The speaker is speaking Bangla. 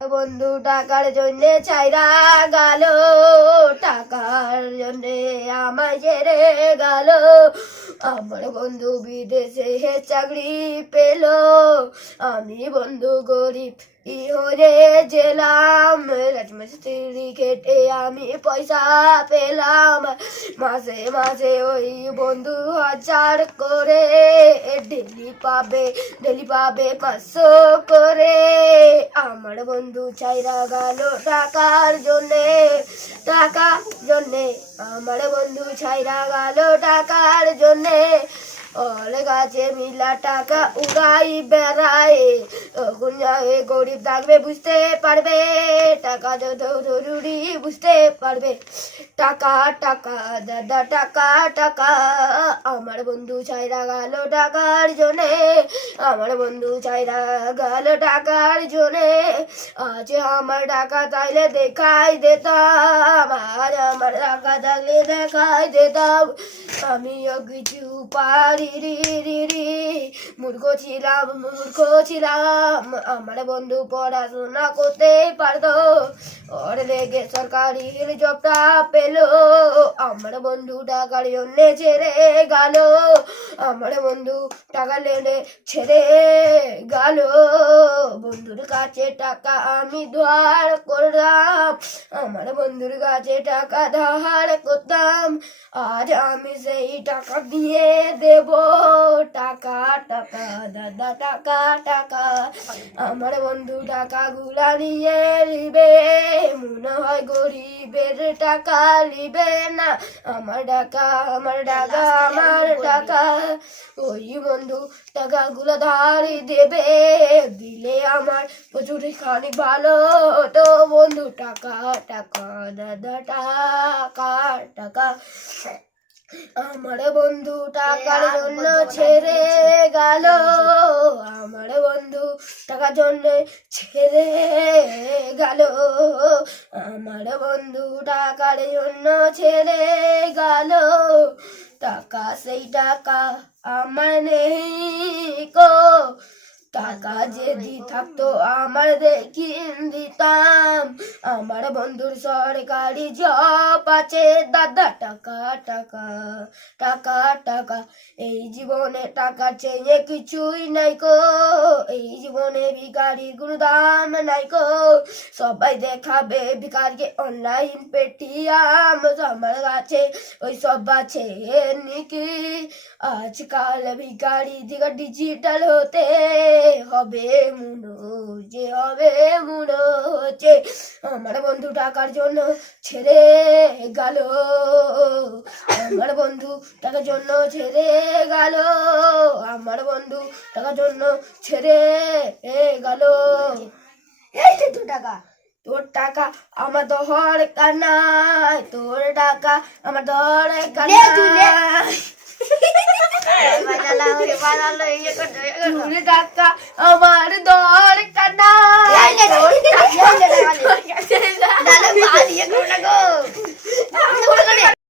বন্ধু টাকার জন্য চাইরা গেল টাকার জন্য আমায় ছেড়ে গেল। আমার বন্ধু বিদেশে হে চাকরি পেল। আমি বন্ধু গরিব, ইহরে জেলাম। রাজমিস্ত্রি খেটে আমি পয়সা পেলাম। মাসে মাসে ওই বন্ধু হাজার করে ডেলি পাবে ডেলি পাবে পাঁচশো করে। আমার বন্ধু চাইরা গেল টাকার জন্যে, টাকা জন্যে আমার বন্ধু ছাইরা গেল টাকার জন্যে। অল গাছে মিলা টাকা উড়াই বেড়ায়, তখন যাবে গরিব থাকবে বুঝতে পারবে। টাকা যত জরুরি, বুঝতে পারবে। টাকা টাকা, দাদা, টাকা টাকা। আমার বন্ধু চাইরা গেল টাকার জন্যে। আমার বন্ধু চাইরা গেল টাকার জন্যে। আজ আমার টাকা তাইলে দেখাই দিতাম। আজ আমার টাকা থাকলে দেখাই দিতাম। আমিও কিছু পারি রি রি রি। মূর্খ ছিলাম মূর্খ ছিলাম। আমার বন্ধু পড়াশোনা করতে পারতো। ওর লেগে সরকারি জবটা পেল। আমার বন্ধু টাকার জন্য ছেড়ে গেল। আমার বন্ধু টাকা লেনে ছেড়ে গেল। বন্ধুর কাছে টাকা আমি ধার করলাম। আমার বন্ধুর কাছে টাকা ধার করতাম। আজ আমি সেই টাকা দিয়ে দেব। টাকা টাকা দাদা টাকা টাকা। আমার বন্ধু টাকা গুলা নিয়ে নিবে। মনে হয় গরিবের টাকা নিবে না। আমার টাকা আমার টাকা আমার টাকা। ওই বন্ধু টাকা টাকাগুলো ধার দেবে। দিলে আমার প্রচুর খানি ভালো। তো বন্ধু টাকা টাকা দাদা টাকা টাকা। আমার বন্ধু টাকার জন্য ছেড়ে গেল। আমার বন্ধু টাকার জন্য ছেড়ে গেল। আমার বন্ধু টাকার জন্য ছেড়ে গেল। টাকা সেই টাকা আমার নেই কো। টাকা যদি থাকতো আমার দেখিন দিতাম। আমার বন্ধুর সরকারি জব আছে। দাদা, টাকা টাকা টাকা টাকা। এই জীবনে টাকা চেয়ে কিছুই নাই কো। জীবনে ভিকারির কোনো দাম নাই কো। সবাই দেখাবে ভিকারকে অনলাইন পেটিয়াম আমার কাছে ওই সব আছে নাকি? আজকাল ভিকারি দিকে ডিজিটাল হতে হবে, মুনো যে হবে, মুনো হচ্ছে। আমার বন্ধু টাকার জন্য ছেড়ে গেল। আমার বন্ধু টাকার জন্য ছেড়ে গেল। আমার বন্ধু টাকার জন্য ছেড়ে গেল। এই যে তোর টাকা। তোর টাকা আমার দহর কানায় তোর টাকা আমার তোর টাকা আমার দর কানা